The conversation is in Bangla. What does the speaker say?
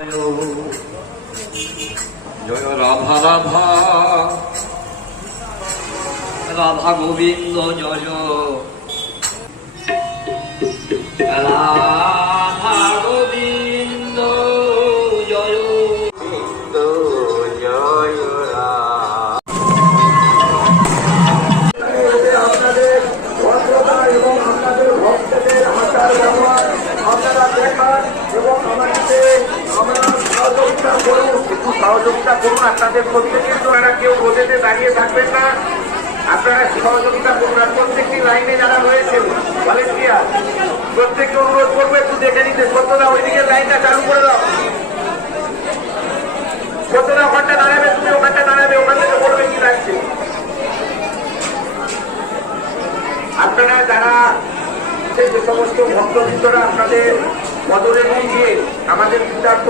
জয় রাধা রাধা রাধা গোবিন্দ জয় রাধা গোবিন্দ জয় গোবিন্দ জয় আপনাদের ভদ্রতা এবং আপনাদের ভক্তদের আচার ব্যবহার আপনারা দেখান এবং আমাদেরকে আমরা সহযোগিতা করুন, একটু সহযোগিতা করুন। আপনাদের প্রত্যেকের দ্বারা কেউ রোদেতে দাঁড়িয়ে থাকবেন না, আপনারা সহযোগিতা করুন। আর প্রত্যেকটি লাইনে যারা রয়েছেন ভলেন্টিয়ার, প্রত্যেককে অনুরোধ করবো একটু দেখে নিতে। সত্যদা ওইদিকে লাইনটা চালু করে দাও। সত্যদা ওখানটা দাঁড়াবে, তুমি ওখানটা দাঁড়াবে, ওখান থেকে বলবে কি লাগছে। আপনারা যারা যে সমস্ত ভক্তবৃন্দরা আপনাদের বদলে নিয়ে আমাদের কৃতার্থ